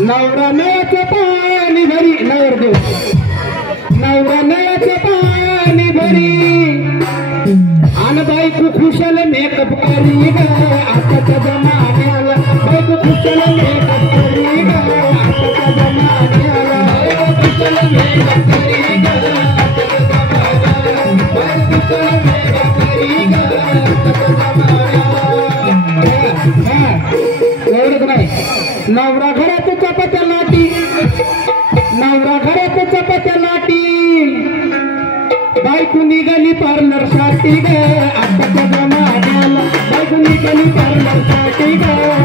नवरा नळाचं पाणी भरी नवरदेव नवरा नळाचं पाणी भरी आणि बायको खुशाल मेकअप करी ग आताच्या जमान्याला बायको खुशाल मेकअप करी ग आताच्या जमान्याला बायको खुशाल मेकअप करी ग बायको खुशाल मेकअप करी ग आताच्या जमान्याला एवढंच नाही नवरा घरात चपात्या लाटी नवरा घरात चपात्या लाटी बायको निघाली पार्लर साठी ग आताच्या जमान्याला बायको निघाली पार्लर साठी ग